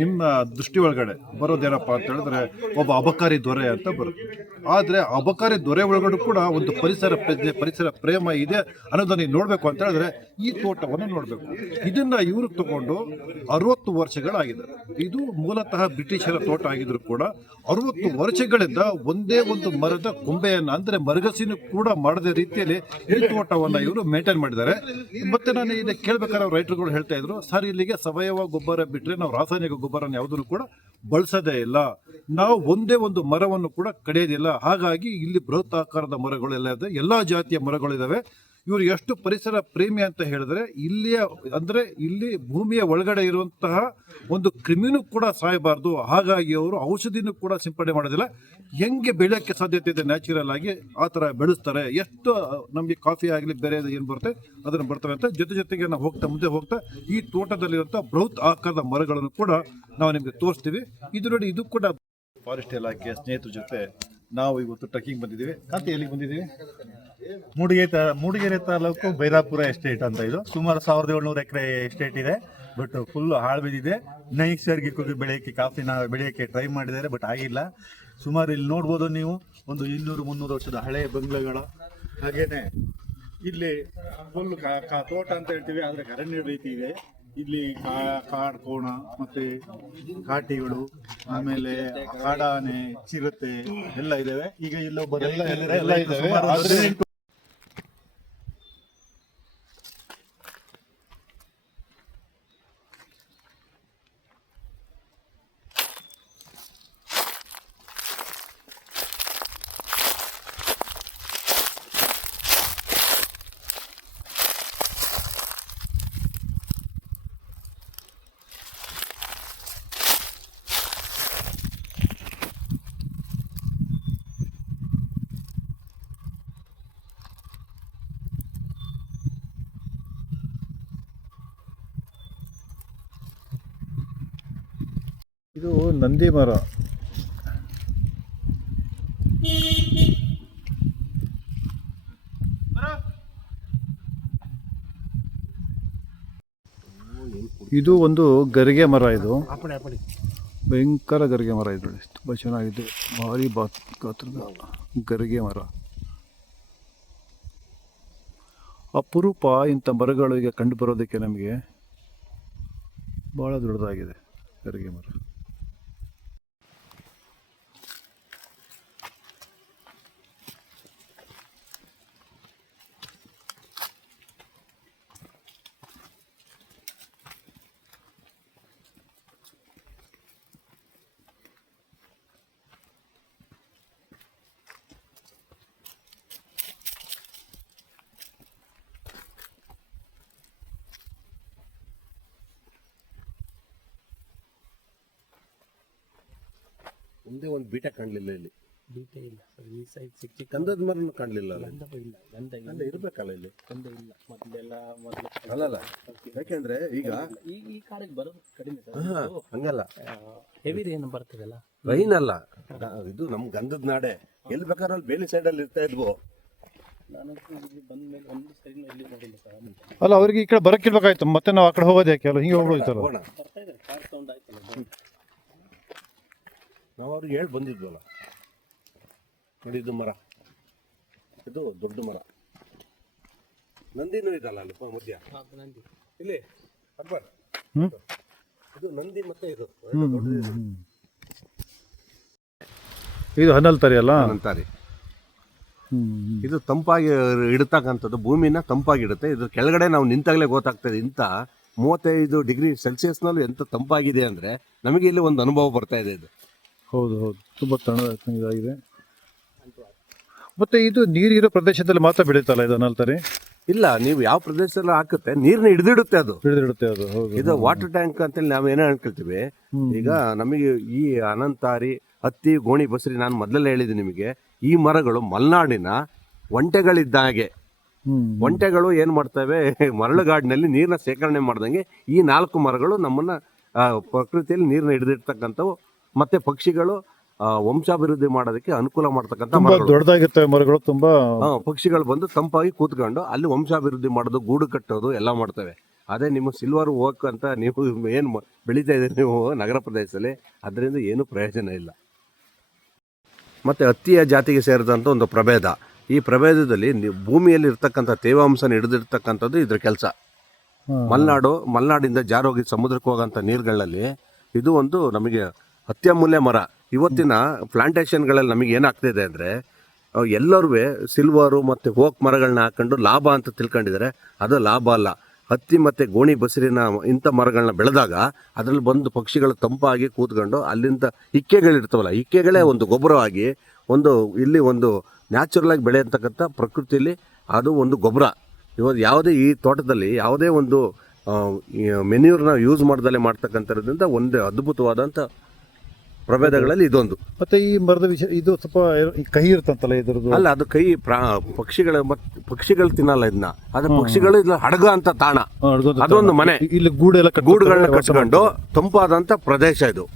ನಿಮ್ಮ ದೃಷ್ಟಿ ಒಳಗಡೆ ಬರೋದೇನಪ್ಪ ಅಂತ ಹೇಳಿದ್ರೆ ಒಬ್ಬ ಅಬಕಾರಿ ದೊರೆ ಅಂತ ಬರುತ್ತೆ. ಆದರೆ ಅಬಕಾರಿ ದೊರೆ ಒಳಗಡೆ ಕೂಡ ಒಂದು ಪರಿಸರ ಪ್ರಜ್ಞೆ, ಪರಿಸರ ಪ್ರೇಮ ಇದೆ ಅನ್ನೋದನ್ನ ನೀವು ನೋಡಬೇಕು ಅಂತ ಹೇಳಿದ್ರೆ ಈ ತೋಟವನ್ನು ನೋಡಬೇಕು. ಇದನ್ನ ಇವರು ತಗೊಂಡು 60 ವರ್ಷಗಳಾಗಿದೆ. ಇದು ಮೂಲತಃ ಬ್ರಿಟಿಷರ ತೋಟ ಆಗಿದ್ರು ಕೂಡ 60 ವರ್ಷಗಳಿಂದ ಒಂದೇ ಒಂದು ಮರದ ಕೊಂಬೆಯನ್ನು ಅಂದರೆ ಮರಗಸಿನೂ ಕೂಡ ಮಾಡದ ರೀತಿಯಲ್ಲಿ ಈ ತೋಟವನ್ನು ಇವರು ಮೇಂಟೈನ್ ಮಾಡಿದ್ದಾರೆ. ಮತ್ತೆ ನಾನು ಇದಕ್ಕೆ ಕೇಳಬೇಕಾದ್ರೆ ರೈತರುಗಳು ಹೇಳ್ತಾ ಇದ್ರು, ಸರ್ ಇಲ್ಲಿಗೆ ಸಾವಯವ ಗೊಬ್ಬರ ಬಿಟ್ಟರೆ ನಾವು ರಾಸಾಯನಿಕ ಗೊಬ್ಬರನ ಯಾವುದನ್ನು ಕೂಡ ಬಳಸೋದೇ ಇಲ್ಲ, ನಾವು ಒಂದೇ ಒಂದು ಮರವನ್ನು ಕೂಡ ಕಡಿಯೋದಿಲ್ಲ. ಹಾಗಾಗಿ ಇಲ್ಲಿ ಬೃಹತ್ತಾಕಾರದ ಮರಗಳೆಲ್ಲ ಇದೆ, ಎಲ್ಲ ಜಾತಿಯ ಮರಗಳಿದ್ದಾವೆ. ಇವರು ಎಷ್ಟು ಪರಿಸರ ಪ್ರೇಮಿ ಅಂತ ಹೇಳಿದ್ರೆ ಇಲ್ಲಿ ಭೂಮಿಯ ಒಳಗಡೆ ಇರುವಂತಹ ಒಂದು ಕ್ರಿಮಿನೂ ಕೂಡ ಸಾಯಬಾರ್ದು, ಹಾಗಾಗಿ ಅವರು ಔಷಧಿನೂ ಕೂಡ ಸಿಂಪಡಣೆ ಮಾಡೋದಿಲ್ಲ. ಹೆಂಗೆ ಬೆಳೆಯೋಕ್ಕೆ ಸಾಧ್ಯತೆ ಇದೆ ನ್ಯಾಚುರಲ್ ಆಗಿ ಆ ಥರ ಬೆಳೆಸ್ತಾರೆ. ಎಷ್ಟು ನಮಗೆ ಕಾಫಿ ಆಗಲಿ ಬೇರೆ ಏನು ಬರುತ್ತೆ ಅದನ್ನು ಬರ್ತವೆ ಅಂತ ಜೊತೆಗೆ ನಾವು ಮುಂದೆ ಹೋಗ್ತಾ ಈ ತೋಟದಲ್ಲಿರುವಂಥ ಬೃಹತ್ ಆಕಾರದ ಮರಗಳನ್ನು ಕೂಡ ನಾವು ನಿಮಗೆ ತೋರಿಸ್ತೀವಿ. ಇದು ನೋಡಿ, ಇದು ಕೂಡ ಫಾರೆಸ್ಟ್ ಇಲಾಖೆ ಸ್ನೇಹಿತರ ಜೊತೆ ನಾವು ಇವತ್ತು ಟ್ರೆಕ್ಕಿಂಗ್ ಬಂದಿದ್ದೀವಿ. ಕಾಂತಿ ಎಲ್ಲಿಗೆ ಬಂದಿದ್ದೀವಿ? ಮೂಡಿಗೆರೆ ತಾಲೂಕು ಬೈರಾಪುರ ಎಸ್ಟೇಟ್ ಅಂತ. ಇದು ಸುಮಾರು 1700 ಎಕರೆ ಎಸ್ಟೇಟ್ ಇದೆ. ಬಟ್ ಫುಲ್ ಹಾಳು ಬಿದ್ದಿದೆ. ನೈಸರ್ಗಿಕವಾಗಿ ಬೆಳೆಯಕ್ಕೆ ಕಾಫಿನ ಬೆಳೆಯಕ್ಕೆ ಟ್ರೈ ಮಾಡಿದ್ದಾರೆ, ಬಟ್ ಆಗಿಲ್ಲ. ಸುಮಾರು ಇಲ್ಲಿ ನೋಡ್ಬೋದು ನೀವು, ಒಂದು 200-300 ವರ್ಷದ ಹಳೆಯ ಬಂಗ್ಲೆಗಳು. ಹಾಗೇನೆ ಇಲ್ಲಿ ಫುಲ್ ತೋಟ ಅಂತ ಹೇಳ್ತೀವಿ, ಆದರೆ ಅರಣ್ಯ ರೀತಿ ಇದೆ. ಇಲ್ಲಿ ಕಾಡು ಕೋಣ ಮತ್ತೆ ಕಾಟಿಗಳು, ಆಮೇಲೆ ಕಾಡಾನೆ, ಚಿರತೆ ಎಲ್ಲ ಇದಾವೆ. ಈಗ ಇಲ್ಲೊಬ್ಬರೆಲ್ಲ ಎಲ್ಲ ಇದಾವೆ. ಇದು ನಂದಿ ಮರ. ಇದು ಒಂದು ಗರಿಗೆ ಮರ. ಇದು ಭಯಂಕರ ಗರಿಗೆ ಮರ. ಇದು ತುಂಬ ಚೆನ್ನಾಗಿದೆ, ಭಾರಿ ಗಾತ್ರದ ಗರಿಗೆ ಮರ. ಅಪರೂಪ ಇಂಥ ಮರಗಳು ಈಗ ಕಂಡು ಬರೋದಕ್ಕೆ ನಮಗೆ. ಭಾಳ ದೊಡ್ಡದಾಗಿದೆ ಗರಿಗೆ ಮರ. ಮುಂದೆ ಒಂದು ಬೀಟ ಕಾಣಲಿಲ್ಲ ಇಲ್ಲಿ. ಬೀಟ ಇಲ್ಲ ಸರ್, ಈ ಸೈಡ್ ಸಿಕ್ಕ ಗಂಧದ ಮರನು ಕಾಣಲಿಲ್ಲ. ಗಂಧ ಇರ್ಬೇಕಲ್ಲ ಇಲ್ಲಿ. ಗಂಧ ಇಲ್ಲ ಮೊದಲು ಅಲ್ಲಲ್ಲ, ಯಾಕೆಂದ್ರೆ ಈಗ ಈ ಕಾಡಿಗೆ ಬರೋದು ಕಡಿಮೆ ಹಂಗಲ್ಲ, ಹೆವಿ ರೈನ್ ಬರ್ತದಲ್ಲ. ರೈನ್ ಅಲ್ಲ, ಇದು ನಮ್ ಗಂಧದ ನಾಡೆ. ಎಲ್ಲಿ ಬೇಕಾದ್ರೆ ಅಲ್ಲಿ ಬೇಲಿ ಸೈಡ್ ಅಲ್ಲಿ ಇರ್ತಾ ಇದ್ವು. ನಾನು ಬಂದ ಮೇಲೆ ಒಂದು ಸೈಡ್ ಇಲ್ಲಿ ನೋಡಿಲ್ಲ ಸರ್. ಅಲ್ಲ, ಅವ್ರಿಗೆ ಈ ಕಡೆ ಬರಕ್ಕಿರ್ಬೇಕಾಯ್ತು, ಮತ್ತೆ ನಾವು ಆ ಕಡೆ ಹೋಗೋದು ಯಾಕೆ? ಅಲ್ಲ, ಹಿಂಗೆ ಹೋಗೋದಿತ್ತಲ್ಲ. ಬರ್ತಾ ಇದ್ದಾರೆ, ಕಾರ್ ಸೌಂಡ್ ಆಯ್ತಲ್ಲ. ನಾವು ಅವ್ರಿಗೆ ಹೇಳಿ ಬಂದಿದ್ವಲ್ಲ. ನೋಡಿ, ಇದು ಮರ, ಇದು ದೊಡ್ಡ ಮರ. ನಂದಿನೂ ಇದಲ್ಲ ಅಲ್ಲಿ ಮಧ್ಯ ನಂದಿ ಇಲ್ಲಿ ಅಕ್ಬರ್. ಇದು ನಂದಿ ಮತ್ತೆ ಇದು ಹನಲ್ತಾರಿ ಅಲ್ಲ ಅಂತಾರೆ. ಇದು ತಂಪಾಗಿ ಇಡತಕ್ಕಂಥದ್ದು, ಭೂಮಿನ ತಂಪಾಗಿಡುತ್ತೆ. ಇದ್ರ ಕೆಳಗಡೆ ನಾವು ನಿಂತಾಗಲೇ ಗೊತ್ತಾಗ್ತದೆ ಇಂಥ 35 ಡಿಗ್ರಿ ಸೆಲ್ಸಿಯಸ್ನಲ್ಲೂ ಎಂತ ತಂಪಾಗಿದೆ ಅಂದರೆ ನಮಗೆ ಇಲ್ಲಿ ಒಂದು ಅನುಭವ ಬರ್ತಾ ಇದೆ. ಇದು ಹೌದು, ತುಂಬ ಇದಾಗಿದೆ. ಮತ್ತೆ ಇದು ನೀರಿರೋ ಪ್ರದೇಶದಲ್ಲಿ ಮಾತ್ರ ಬೆಳೀತಲ್ಲ ಇದು ಅನಲ್ತಾರಿ? ಇಲ್ಲ, ನೀವು ಯಾವ ಪ್ರದೇಶದಲ್ಲಿ ಹಾಕುತ್ತೆ ನೀರನ್ನ ಹಿಡಿದಿಡುತ್ತೆ ಅದು. ಹೌದು. ಇದು ವಾಟರ್ ಟ್ಯಾಂಕ್ ಅಂತೇಳಿ ನಾವು ಏನೋ ಅನ್ಕೊಳ್ತೀವಿ. ಈಗ ನಮಗೆ ಈ ಅನಂತಾರಿ, ಹತ್ತಿ, ಗೋಣಿ, ಬಸರಿ, ನಾನು ಮೊದಲೇ ಹೇಳಿದ್ದೀನಿ ನಿಮಗೆ, ಈ ಮರಗಳು ಮಲೆನಾಡಿನ ಒಂಟೆಗಳಿದ್ದಾಗೆ. ಒಂಟೆಗಳು ಏನ್ ಮಾಡ್ತವೆ, ಮರಳುಗಾಡಿನಲ್ಲಿ ನೀರನ್ನ ಶೇಖರಣೆ ಮಾಡ್ದಂಗೆ ಈ 4 ಮರಗಳು ನಮ್ಮನ್ನ ಪ್ರಕೃತಿಯಲ್ಲಿ ನೀರನ್ನ ಹಿಡಿದಿರ್ತಕ್ಕಂಥವು. ಮತ್ತೆ ಪಕ್ಷಿಗಳು ವಂಶಾಭಿವೃದ್ಧಿ ಮಾಡೋದಕ್ಕೆ ಅನುಕೂಲ ಮಾಡ್ತಕ್ಕಂಥ ದೊಡ್ಡದಾಗಿರ್ತವೆ ಮರಗಳು. ತುಂಬಾ ಪಕ್ಷಿಗಳು ಬಂದು ತಂಪಾಗಿ ಕೂತ್ಕೊಂಡು ಅಲ್ಲಿ ವಂಶಾಭಿವೃದ್ಧಿ ಮಾಡೋದು, ಗೂಡು ಕಟ್ಟೋದು ಎಲ್ಲ ಮಾಡ್ತವೆ. ಅದೇ ನಿಮ್ಮ ಸಿಲ್ವರ್ ಓಕ್ ಅಂತ ನೀವು ಏನು ಬೆಳೀತಾ ಇದ್ದೀರಿ ನೀವು ನಗರ ಪ್ರದೇಶದಲ್ಲಿ, ಅದರಿಂದ ಏನೂ ಪ್ರಯೋಜನ ಇಲ್ಲ. ಮತ್ತು ಹತ್ತಿಯ ಜಾತಿಗೆ ಸೇರಿದಂಥ ಒಂದು ಪ್ರಭೇದ. ಈ ಪ್ರಭೇದದಲ್ಲಿ ಭೂಮಿಯಲ್ಲಿ ಇರ್ತಕ್ಕಂಥ ತೇವಾಂಶನ ಹಿಡಿದಿರ್ತಕ್ಕಂಥದ್ದು ಇದ್ರ ಕೆಲಸ. ಮಲೆನಾಡಿಂದ ಜಾರೋಗಿ ಸಮುದ್ರಕ್ಕೆ ಹೋಗೋಂಥ ನೀರುಗಳಲ್ಲಿ ಇದು ಒಂದು ನಮಗೆ ಅತ್ಯಮೂಲ್ಯ ಮರ. ಇವತ್ತಿನ ಪ್ಲಾಂಟೇಶನ್ಗಳಲ್ಲಿ ನಮಗೆ ಏನಾಗ್ತಿದೆ ಅಂದರೆ ಎಲ್ಲರೂ ಸಿಲ್ವರು ಮತ್ತು ಓಕ್ ಮರಗಳನ್ನ ಹಾಕೊಂಡು ಲಾಭ ಅಂತ ತಿಳ್ಕೊಂಡಿದ್ದಾರೆ. ಅದು ಲಾಭ ಅಲ್ಲ. ಹತ್ತಿ ಮತ್ತು ಗೋಣಿ ಬಸಿರಿನ ಇಂಥ ಮರಗಳನ್ನ ಬೆಳೆದಾಗ ಅದರಲ್ಲಿ ಬಂದು ಪಕ್ಷಿಗಳು ತಂಪಾಗಿ ಕೂತ್ಕೊಂಡು ಅಲ್ಲಿಂದ ಇಕ್ಕೆಗಳಿರ್ತಾವಲ್ಲ, ಇಕ್ಕೆಗಳೇ ಒಂದು ಗೊಬ್ಬರವಾಗಿ ಇಲ್ಲಿ ಒಂದು ನ್ಯಾಚುರಲ್ ಆಗಿ ಬೆಳೆಯತಕ್ಕಂಥ ಪ್ರಕೃತಿಯಲ್ಲಿ ಅದು ಒಂದು ಗೊಬ್ಬರ. ಇವತ್ತು ಯಾವುದೇ ಈ ತೋಟದಲ್ಲಿ ಯಾವುದೇ ಒಂದು ಮೆನ್ಯೂರ್ನ ಯೂಸ್ ಮಾಡ್ದಲೇ ಮಾಡ್ತಕ್ಕಂಥದ್ರಿಂದ ಒಂದು ಅದ್ಭುತವಾದಂಥ ಪ್ರಭೇದಗಳಲ್ಲಿ ಇದೊಂದು. ಮತ್ತೆ ಈ ಮರದ ವಿಷಯ ಇದು ಸ್ವಲ್ಪ ಕಹಿ ಇರ್ತಂತಲ್ಲ ಇದ್ರದ್ದು? ಅಲ್ಲ, ಅದು ಕೈ ಪಕ್ಷಿಗಳು ತಿನ್ನಲ್ಲ ಇದನ್ನ. ಅದು ಪಕ್ಷಿಗಳು ಇಲ್ಲ ಹಡಗ ಅಂತ ತಾಣ, ಅದೊಂದು ಮನೆ. ಇಲ್ಲಿ ಗೂಡುಗಳನ್ನ ಕಟ್ಕೊಂಡು ತಂಪಾದಂತ ಪ್ರದೇಶ ಇದು.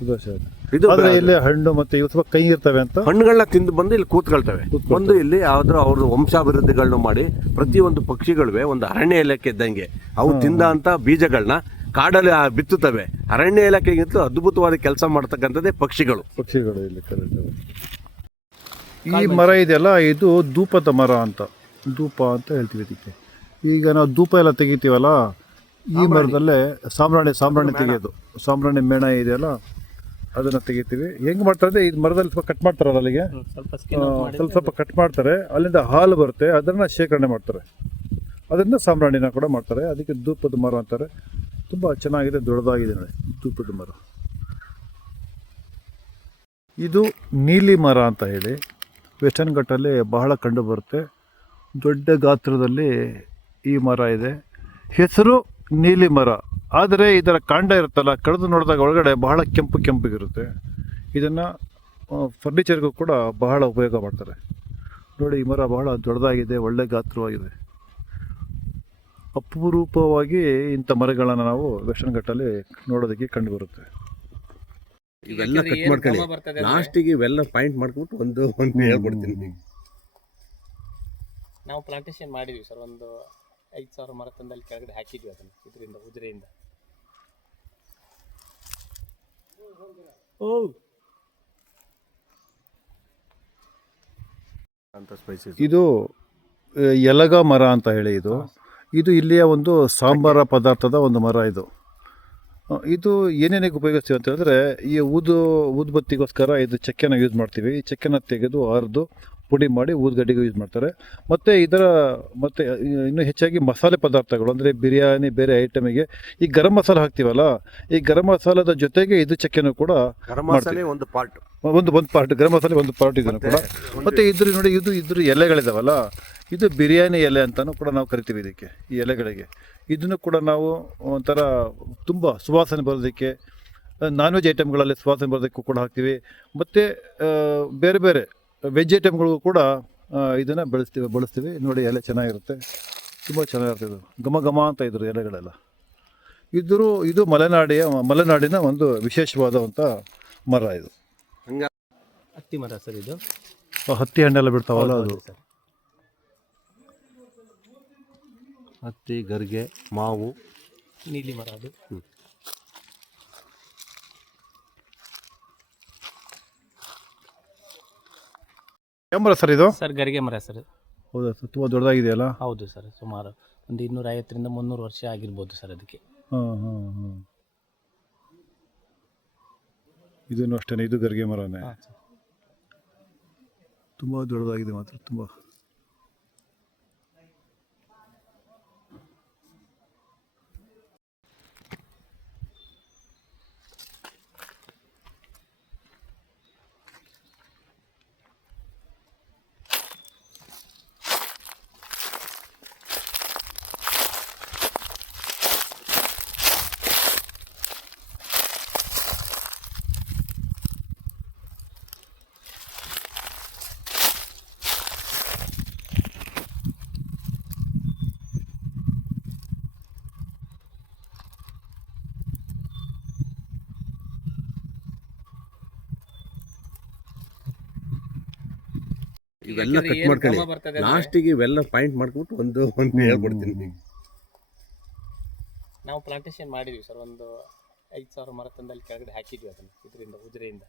ಇಲ್ಲಿ ಹಣ್ಣು ಮತ್ತೆ ಇವು ಸ್ವಲ್ಪ ಕೈ ಇರ್ತವೆ ಅಂತ ಹಣ್ಣುಗಳನ್ನ ತಿಂದು ಬಂದು ಇಲ್ಲಿ ಕೂತ್ಕೊಳ್ತವೆ. ಒಂದು ಇಲ್ಲಿ ಯಾವ್ದಾದ್ರು ಅವ್ರ ವಂಶಾಭಿವೃದ್ಧಿಗಳನ್ನ ಮಾಡಿ ಪ್ರತಿಯೊಂದು ಪಕ್ಷಿಗಳು ಒಂದು ಅರಣ್ಯ ಇಲಾಖೆ ಇದ್ದಂಗೆ ಅವು ತಿಂದ ಅಂತ ಬೀಜಗಳನ್ನ ಕಾಡಲ್ಲಿ ಬಿತ್ತುತ್ತವೆ. ಅರಣ್ಯ ಇಲಾಖೆಗಿಂತಲೂ ಅದ್ಭುತವಾದ ಕೆಲಸ ಮಾಡ್ತಕ್ಕಂಥದ್ದೇ ಪಕ್ಷಿಗಳು. ಇಲ್ಲಿ ಈ ಮರ ಇದೆಯಲ್ಲ, ಇದು ಧೂಪದ ಮರ ಅಂತ, ಧೂಪ ಅಂತ ಹೇಳ್ತೀವಿ ಇದಕ್ಕೆ. ಈಗ ನಾವು ಧೂಪ ಎಲ್ಲ ತೆಗಿತೀವಲ್ಲ, ಈ ಮರದಲ್ಲೇ ಸಾಂಬ್ರಾಣಿ ತೆಗೆಯೋದು. ಸಾಂಬ್ರಾಣಿ ಮೇಣ ಇದೆಯಲ್ಲ ಅದನ್ನ ತೆಗಿತೀವಿ. ಹೆಂಗ್ ಮಾಡ್ತಾರೆ, ಈ ಮರದಲ್ಲಿ ಸ್ವಲ್ಪ ಕಟ್ ಮಾಡ್ತಾರಲ್ಲ, ಅಲ್ಲಿಗೆ ಸ್ವಲ್ಪ ಕಟ್ ಮಾಡ್ತಾರೆ, ಅಲ್ಲಿಂದ ಹಾಲು ಬರುತ್ತೆ, ಅದನ್ನ ಶೇಖರಣೆ ಮಾಡ್ತಾರೆ. ಅದರಿಂದ ಸಾಂಬ್ರಾಣಿನ ಕೂಡ ಮಾಡ್ತಾರೆ. ಅದಕ್ಕೆ ಧೂಪದ ಮರ ಅಂತಾರೆ. ತುಂಬ ಚೆನ್ನಾಗಿದೆ, ದೊಡ್ಡದಾಗಿದೆ ನೋಡಿ ಧೂಪದ ಮರ. ಇದು ನೀಲಿ ಮರ ಅಂತ ಹೇಳಿ ವೆಸ್ಟರ್ನ್ ಘಟ್ಟಲ್ಲಿ ಬಹಳ ಕಂಡು ಬರುತ್ತೆ. ದೊಡ್ಡ ಗಾತ್ರದಲ್ಲಿ ಈ ಮರ ಇದೆ. ಹೆಸರು ನೀಲಿ ಮರ, ಆದರೆ ಇದರ ಕಾಂಡ ಇರುತ್ತಲ್ಲ, ಕಡಿದು ನೋಡಿದಾಗ ಒಳಗಡೆ ಬಹಳ ಕೆಂಪಿಗಿರುತ್ತೆ. ಇದನ್ನು ಫರ್ನಿಚರ್ಗೂ ಕೂಡ ಬಹಳ ಉಪಯೋಗ ಮಾಡ್ತಾರೆ. ನೋಡಿ, ಈ ಮರ ಬಹಳ ದೊಡ್ಡದಾಗಿದೆ, ಒಳ್ಳೆ ಗಾತ್ರವಾಗಿದೆ. ಅಪರೂಪವಾಗಿ ಇಂಥ ಮರಗಳನ್ನು ನಾವು ವೆಸ್ಟರ್ನ್ ಘಟ್ಟಲ್ಲಿ ನೋಡೋದಕ್ಕೆ ಕಂಡು ಬರುತ್ತೆ. ಇವೆಲ್ಲ ಕಟ್ ಮಾಡ್ಕೊಳ್ಳಿ, ಲಾಸ್ಟಿಗೆ ಇವೆಲ್ಲ ಪಾಯಿಂಟ್ ಮಾಡ್ಬಿಟ್ಟು ಒಂದು ಹೇಳ್ಬಿಡ್ತೀನಿ. ನಾವು ಪ್ಲಾಂಟೇಶನ್ ಮಾಡಿದ್ವಿ ಸರ್, ಒಂದು 5,000 ಮರ ತಂದಲ್ಲಿ ಕೆಳಗಡೆ ಹಾಕಿದ್ವಿ ಅದನ್ನು, ಇದರಿಂದ ಉಜಿರೆಯಿಂದ. ಇದು ಎಲಗ ಮರ ಅಂತ ಹೇಳಿ ಇದು ಇಲ್ಲಿಯ ಒಂದು ಸಾಂಬಾರ ಪದಾರ್ಥದ ಒಂದು ಮರ. ಇದು ಏನೇನಿಗೆ ಉಪಯೋಗಿಸ್ತೀವಿ ಅಂತ ಹೇಳಿದ್ರೆ, ಈ ಊದುಬತ್ತಿಗೋಸ್ಕರ ಇದು ಚಕ್ಕೆನ ಯೂಸ್ ಮಾಡ್ತೀವಿ. ಈ ಚಕ್ಕೆನ ತೆಗೆದು ಅರ್ದು ಪುಡಿ ಮಾಡಿ ಊದುಗಡ್ಡಿಗೆ ಯೂಸ್ ಮಾಡ್ತಾರೆ. ಮತ್ತು ಇನ್ನೂ ಹೆಚ್ಚಾಗಿ ಮಸಾಲೆ ಪದಾರ್ಥಗಳು ಅಂದರೆ ಬಿರಿಯಾನಿ, ಬೇರೆ ಐಟಮಿಗೆ ಈ ಗರಂ ಮಸಾಲ ಹಾಕ್ತೀವಲ್ಲ, ಈ ಗರಂ ಮಸಾಲದ ಜೊತೆಗೆ ಇದು ಚಕ್ಕೆನೂ ಕೂಡ ಒಂದು ಪಾರ್ಟ್, ಒಂದು ಪಾರ್ಟ್ ಗರಂ ಮಸಾಲೆ ಒಂದು ಪಾರ್ಟ್ ಇದನ್ನು ಕೂಡ. ಮತ್ತು ನೋಡಿ, ಇದ್ರ ಎಲೆಗಳಿದಾವಲ್ಲ, ಇದು ಬಿರಿಯಾನಿ ಎಲೆ ಅಂತಲೂ ಕೂಡ ನಾವು ಕರಿತೀವಿ ಇದಕ್ಕೆ, ಈ ಎಲೆಗಳಿಗೆ. ಇದನ್ನು ಕೂಡ ನಾವು ಒಂಥರ ತುಂಬ ಸುವಾಸನೆ ಬರೋದಕ್ಕೆ, ನಾನ್ ವೆಜ್ ಐಟಮ್ಗಳಲ್ಲಿ ಸುವಾಸನೆ ಬರೋದಕ್ಕೂ ಕೂಡ ಹಾಕ್ತೀವಿ. ಮತ್ತು ಬೇರೆ ಬೇರೆ ವೆಜ್ ಐಟಮ್ಗಳಿಗೂ ಕೂಡ ಇದನ್ನು ಬಳಸ್ತೀವಿ. ನೋಡಿ, ಎಲೆ ಚೆನ್ನಾಗಿರುತ್ತೆ, ತುಂಬ ಚೆನ್ನಾಗಿರುತ್ತೆ. ಇದು ಘಮ ಅಂತ ಇದ್ರು ಎಲೆಗಳೆಲ್ಲ. ಇದು ಮಲೆನಾಡಿನ ಒಂದು ವಿಶೇಷವಾದಂಥ ಮರ. ಇದು ಹತ್ತಿ ಮರ ಸರ್. ಇದು ಹತ್ತಿ ಹಣ್ಣೆಲ್ಲ ಬಿಡ್ತಾವಲ್ಲ ಅದು. ಹತ್ತಿ, ಗರಿಗೆ, ಮಾವು, ನೀಲಿ ಮರ ಅದು. ಯಾವ ಮರ ಸರ್ ಇದು? ಸರ್ ಗರಿಗೆ ಮರ ಸರ್. ಹೌದಾ ಸರ್, ತುಂಬ ದೊಡ್ಡದಾಗಿದೆಯಲ್ಲ? ಹೌದು ಸರ್, ಸುಮಾರು ಒಂದು 250ರಿಂದ 300 ವರ್ಷ ಆಗಿರ್ಬೋದು ಸರ್ ಅದಕ್ಕೆ. ಇದನ್ನು ಅಷ್ಟೇ, ಇದು ಗರಿಗೆ ಮರನೇ. ತುಂಬ ದೊಡ್ಡದಾಗಿದೆ ಮಾತ್ರ, ತುಂಬ. ಇವೆಲ್ಲ ಕಟ್ ಮಾಡ್ಕೊಳ್ಳಿ, ಲಾಸ್ಟಿಗೆ ಇವೆಲ್ಲ ಪಾಯಿಂಟ್ ಮಾಡ್ಬಿಟ್ಟು ಒಂದು ಹೇಳ್ಬಿಡ್ತೀನಿ. ನಾವು ಪ್ಲಾಂಟೇಶನ್ ಮಾಡಿದ್ವಿ ಸರ್, ಒಂದು 5,000 ಮರ ತಂದು ಅಲ್ಲಿ ಕೆಳಗಡೆ ಹಾಕಿದ್ವಿ ಅದನ್ನು ಇದರಿಂದ ಉಜಿರೆಯಿಂದ.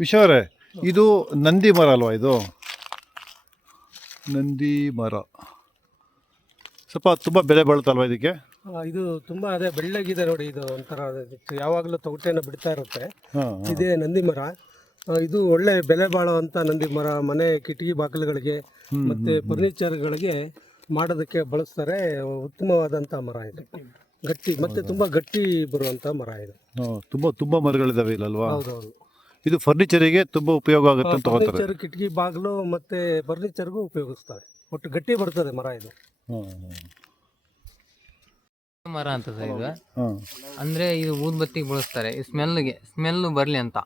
ವಿಷಯವರೇ, ಇದು ನಂದಿ ಮರ ಅಲ್ವಾ? ಇದು ನಂದಿ ಮರ ಸ್ವಲ್ಪ ತುಂಬ ಬೆಲೆ ಬಾಳುತ್ತಲ್ವಾ ಇದಕ್ಕೆ? ಇದು ತುಂಬಾ ಅದೇ ಬೆಳ್ಳಗಿದೆ ನೋಡಿ, ಇದು ಒಂಥರ ಯಾವಾಗಲೂ ತೊಗಟೆನ ಬಿಡ್ತಾ ಇರುತ್ತೆ. ಹಾಂ, ಇದೇ ನಂದಿ ಮರ. ಇದು ಒಳ್ಳೆ ಬೆಲೆ ಬಾಳುವಂತ ನಂದಿ ಮರ. ಮನೆ ಕಿಟಕಿ ಬಾಗಿಲುಗಳಿಗೆ ಮತ್ತೆ ಫರ್ನಿಚರ್ಗಳಿಗೆ ಮಾಡೋದಕ್ಕೆ ಬಳಸ್ತಾರೆ. ಉತ್ತಮವಾದಂತ ಮರ ಇದು, ಗಟ್ಟಿ ಮತ್ತೆ ತುಂಬಾ ಗಟ್ಟಿ ಬರುವಂತ ಮರ ಇದು. ತುಂಬ ಮರಗಳಿದಾವೆ ಇಲ್ಲಲ್ವಾ? ಹೌದೌದು. ಇದು ಫರ್ನಿಚರಿಗೆ ತುಂಬ ಉಪಯೋಗ ಆಗುತ್ತೆ ಅಂತ ತಗೋತಾರೆ. ಫರ್ನಿಚರ್, ಕಿಟಕಿ ಬಾಗಿಲು ಮತ್ತೆ ಫರ್ನಿಚರ್ಗೂ ಉಪಯೋಗಿಸ್ತಾರೆ. ಒಟ್ಟು ಗಟ್ಟಿ ಬರ್ತದೆ ಮರ ಇದು. ಮರ ಅಂತ ಸರ್ ಇದು. ಅಂದ್ರೆ ಇದು ಊದ್ಬತ್ತಿಗೆ ಬಳಸ್ತಾರೆ, ಸ್ಮೆಲ್ ಬರ್ಲಿ ಅಂತ.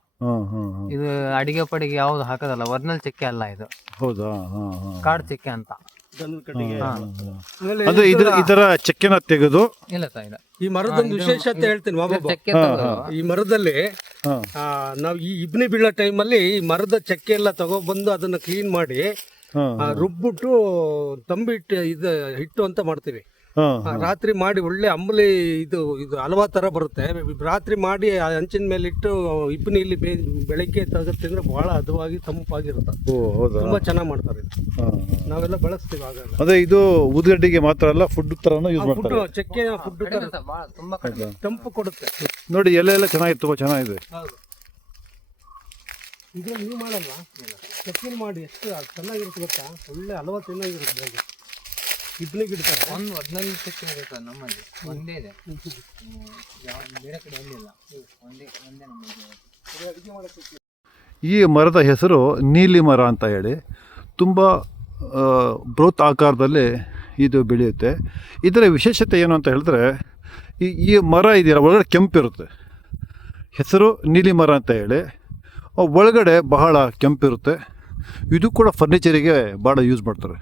ಇದು ಅಡಿಗೆ ಪಡಿಗೆ ಯಾವ್ದು ಹಾಕೋದಲ್ಲ, ಒರಿಜಿನಲ್ ಚಕ್ಕೆ ಅಲ್ಲ ಇದು. ಹೌದಾ? ಕಾಡು ಚಕ್ಕೆ ಅಂತ. ಅಂದ್ರೆ ಇದರ ಚಕ್ಕೆನ ತೆಗೆದು ಇಲ್ಲ ಸರ್ ಇದು. ಈ ಮರದೊಂದು ವಿಶೇಷತೆ ಹೇಳ್ತೀನಿ ಬಾಬಾ. ಚಕ್ಕೆ ಈ ಮರದಲ್ಲಿ ನಾವು ಈ ಇಬ್ನಿ ಬೀಳೋ ಟೈಮಲ್ಲಿ ಈ ಮರದ ಚಕ್ಕೆ ಎಲ್ಲ ತಗೊಬಂದು ಅದನ್ನ ಕ್ಲೀನ್ ಮಾಡಿ ರುಬ್ಬಿಟ್ಟು ತಂಬಿಟ್ಟು ಇದು ಹಿಟ್ಟು ಅಂತ ಮಾಡ್ತೀವಿ. ರಾತ್ರಿ ಮಾಡಿ ಒಳ್ಳೆ ಅಂಬಲಿ ಇದು ಹಲವಾ ತರ ಬರುತ್ತೆ. ರಾತ್ರಿ ಮಾಡಿ ಹಂಚಿನ ಮೇಲೆ ಇಟ್ಟು ಇಬ್ಬನಿಯಲ್ಲಿ ಬೆಳಗ್ಗೆ ತೆಗೆದು ತಿಂದ್ರೆ ಬಹಳ ಹದವಾಗಿ ತಂಪಾಗಿರುತ್ತೆ. ತುಂಬಾ ಚೆನ್ನಾಗಿ ಮಾಡ್ತಾರೆ ಇದು. ನಾವೆಲ್ಲ ಬಳಸ್ತೀವಿ ಆಗಾಗ. ಅದೇ ಇದು ಊದ್ಗಡ್ಡಿಗೆ ಮಾತ್ರ ಅಲ್ಲ, ಫುಡ್ ತರನು ಯೂಸ್ ಮಾಡ್ತಾರೆ. ಚಕ್ಕೆ ಫುಡ್ ತುಂಬಾ ತಂಪು ಕೊಡುತ್ತೆ. ನೋಡಿ, ಎಲೆ ಎಲ್ಲ ಚೆನ್ನಾಗಿದೆ, ತುಂಬಾ ಚೆನ್ನಾಗಿದೆ. ಹೌದು. ಇದ್ರಲ್ಲಿ ನೀವು ಮಾಡಲ್ವಾ? ಚಕ್ಕಿನ ಮಾಡಿ ಎಷ್ಟು ಚೆನ್ನಾಗಿರುತ್ತೆ ಗೊತ್ತಾ? ಒಳ್ಳೆ ಹಲವಾ ಚೆನ್ನಾಗಿರುತ್ತೆ. ಇಬ್ಬನಿಗೆ ಇಡ್ತಾರೆ. ಒಂದು 15 ಚಕ್ಕೆ ಇದೆ ಸರ್ ನಮ್ಮಲ್ಲಿ, ಒಂದೇ ಇದೆ. ಬೇರೆ ಕಡೆ ಒಂದಿಲ್ಲ, ಒಂದೇ ನಮ್ಮಲ್ಲಿ. ಈ ಮರದ ಹೆಸರು ನೀಲಿ ಮರ ಅಂತ ಹೇಳಿ. ತುಂಬ ಬೃಹತ್ ಆಕಾರದಲ್ಲಿ ಇದು ಬೆಳೆಯುತ್ತೆ. ಇದರ ವಿಶೇಷತೆ ಏನು ಅಂತ ಹೇಳಿದ್ರೆ, ಈ ಮರ ಇದೆಯಲ್ಲ, ಒಳಗಡೆ ಕೆಂಪಿರುತ್ತೆ. ಹೆಸರು ನೀಲಿ ಮರ ಅಂತ ಹೇಳಿ. ಒಳಗಡೆ ಬಹಳ ಕೆಂಪಿರುತ್ತೆ. ಇದು ಕೂಡ ಫರ್ನಿಚರಿಗೆ ಭಾಳ ಯೂಸ್ ಮಾಡ್ತಾರೆ.